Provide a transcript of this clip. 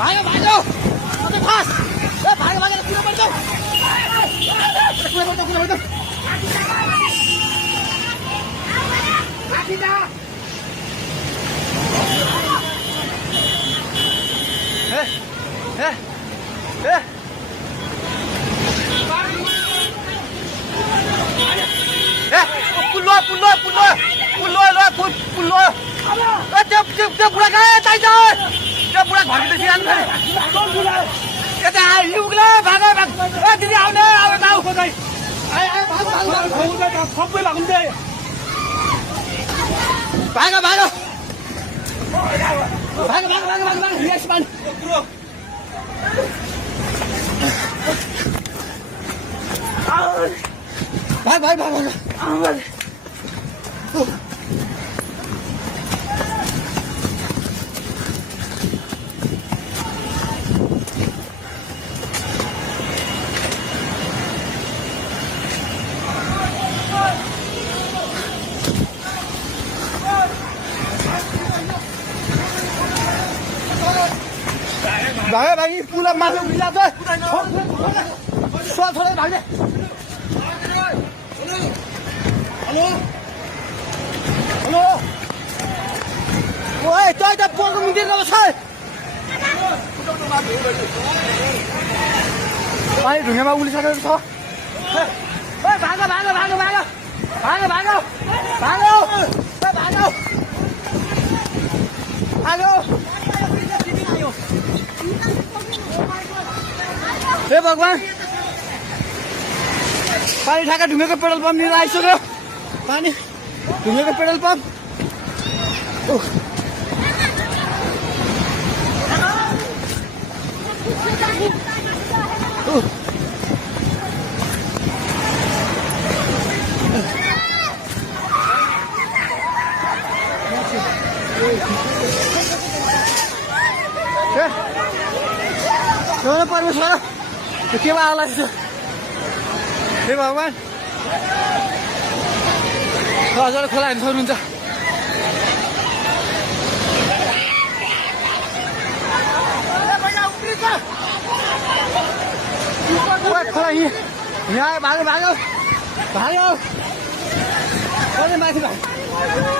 भाग्यो भाग्यो फास ए भाग्यो भाग्यो कुरो पर्छ त्यो बुढा गए चाहिन्छ त्यो बुढा घरभित्र सिरान फेरि यता युगले भाग ए दिदी आउने अब गाउँ खोज्दै सबै भाग्दै भाग भाग भाग भाग भाग भाग भाग यसमान भाग भाग भाग भाग भागे भागी पुला माथि उठिला छ छोडे भाग्ने हेलो हेलो ओए त्यो त पोको मिन्दिर गएको छ पानी ढुङ्गामा उलिसकेको छ ओए भाग भाग भाग भाग भाग भाग भाग भाग भाग हे भगवान पानी ठाका ढुङ्गेको पेट्रोल पम्प लिएर आइसक्यो पानी ढुङ्गेको पेट्रोल पम्प परमेश्वर के आला हे भगवान हजुर खोला हेर्नु सक्नुहुन्छ खोला यहाँ भाग्यो भाग्यो भाग्यो माथि भाग्यो